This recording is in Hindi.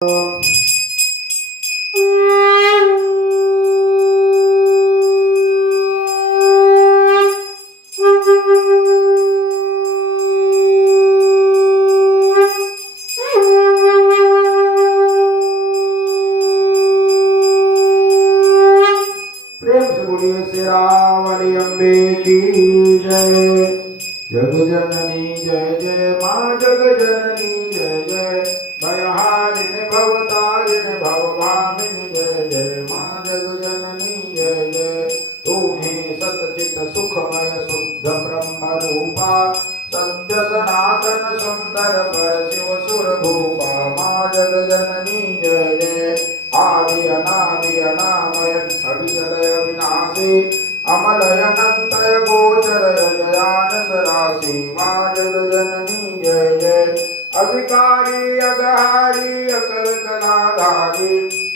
श्री रावली अम्बे की जय। जग जननी जय जय माँ जग जननी जय जय। भयहारिणी भवतारिणी भवभामिनी जय जय माँ जग जननी जय जय। तुम्हें सतचित सुखमय शुद्ध ब्रह्म रूपा सत्य सनातन सुंदर पर शिव सुर भूपा माँ जग जननी जय जय। आदि अनादि अनामय अविचलय विनाशी अमलय अनंतय गोचरय जयानंद राशि माँ जग जननी जय जय। अविकारी अगहारी अकल कलाधारी